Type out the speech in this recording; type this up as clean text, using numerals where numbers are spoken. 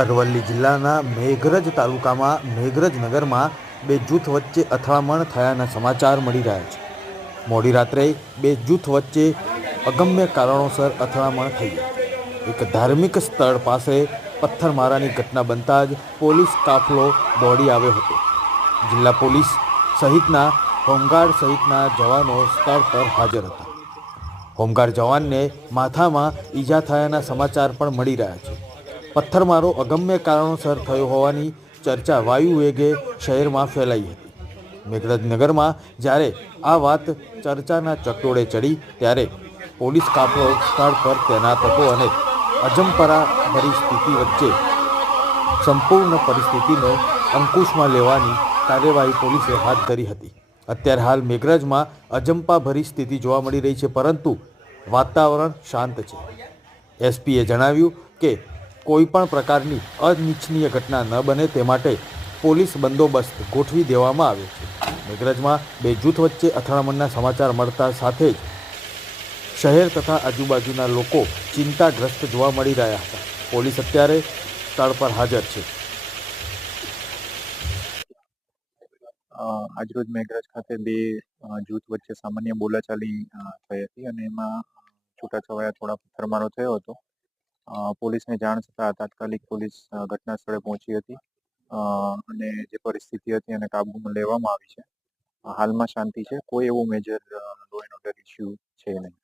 અરવલ્લી જિલ્લાના મેઘરજ તાલુકામાં મેઘરજ નગરમાં બે જૂથ વચ્ચે અથડામણ થયાના સમાચાર મળી રહ્યા છે. મોડી રાત્રે બે જૂથ વચ્ચે અગમ્ય કારણોસર અથડામણ થઈ હતી. એક ધાર્મિક સ્થળ પાસે પથ્થરમારાની ઘટના બનતા જ પોલીસ કાફલો દોડી આવ્યો હતો. જિલ્લા પોલીસ સહિતના હોમગાર્ડ સહિતના જવાનો સ્થળ પર હાજર હતા. હોમગાર્ડ જવાનને માથામાં ઈજા થયાના સમાચાર પણ મળી રહ્યા છે. પથ્થરમારો અગમ્ય કારણોસર થયો હોવાની ચર્ચા વાયુ વેગે શહેરમાં ફેલાઈ હતી. મેઘરજ નગરમાં જ્યારે આ વાત ચર્ચાના ચકડોળે ચડી ત્યારે પોલીસ કાફલો સ્થળ પર તૈનાત હતો અને અજંપરા ભરી સ્થિતિ વચ્ચે સંપૂર્ણ પરિસ્થિતિને અંકુશમાં લેવાની કાર્યવાહી પોલીસે હાથ ધરી હતી. અત્યારે હાલ મેઘરજમાં અજંપા ભરી સ્થિતિ જોવા મળી રહી છે, પરંતુ વાતાવરણ શાંત છે. એસપીએ જણાવ્યું કે કોઈ પણ પ્રકારની અનિચ્છનીય ઘટના ન બને તે માટે પોલીસ બંદોબસ્ત ગોઠવી દેવામાં આવ્યો છે. મેઘરજમાં બે જૂથ વચ્ચે અથડામણના સમાચાર મળતા સાથે જ શહેર તથા આજુબાજુના લોકો ચિંતાગ્રસ્ત જોવા મળી રહ્યા હતા. પોલીસ અત્યારે સ્થળ પર હાજર છે. આજરોજ મેઘરજ ખાતે બે જૂથ વચ્ચે સામાન્ય બોલાચાલી થઈ હતી અને એમાં છૂટાછવાયા થોડા પથ્થરમારો થયો હતો. પોલીસને જાણ થતાં તાત્કાલિક પોલીસ ઘટના સ્થળે પહોંચી હતી અને જે પરિસ્થિતિ હતી એને કાબૂમાં લેવામાં આવી છે. હાલમાં શાંતિ છે, કોઈ એવો major law and order issue છે નહીં.